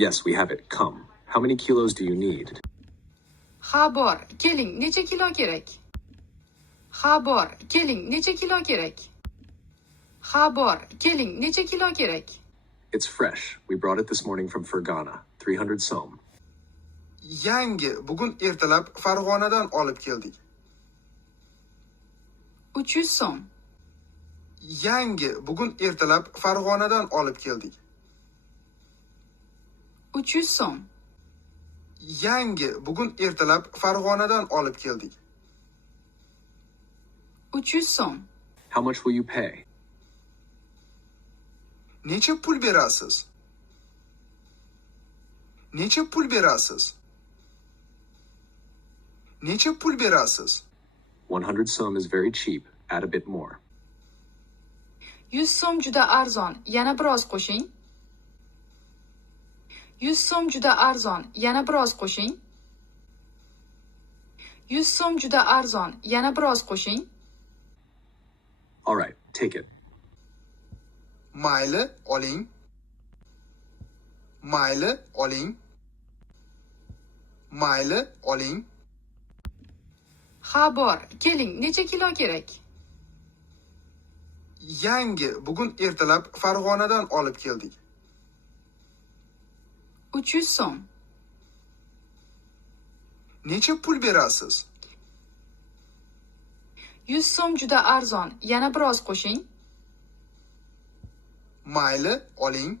Yes, we have it. Come. How many kilos do you need? Ha bor, keling, necha kilo kerak? Ha bor, keling, necha kilo kerak? Ha bor, keling, necha kilo kerak? It's fresh. We brought it this morning from Fergana. 300 so'm. Yangi, bugun ertalab Farg'onadan olib keldik. 300 so'm. Yangi, bugun ertalab Farg'onadan olib keldik. 300 so'm. Yangi, bugun ertalab Farg'onadan olib keldik. 300 so'm. How much will you pay? Necha pul berasiz? Necha pul berasiz? Necha pul berasiz? 100 so'm is very cheap. Add a bit more. 100 so'm juda arzon, yana biroz qo'shing. 100 so'm juda arzon, yana biroz qo'shing. 100 so'm juda arzon, yana biroz qo'shing. All right, take it. Mayli, oling. Mayli, oling. Mayli, oling. Ha bor, keling, necha kilo kerak? Yangi, bugun ertalab Farg'onadan olib keldik. 300 so'm. Necha pul berasiz? 100 so'm juda arzon, yana biroz qo'shing. Mayli, oling.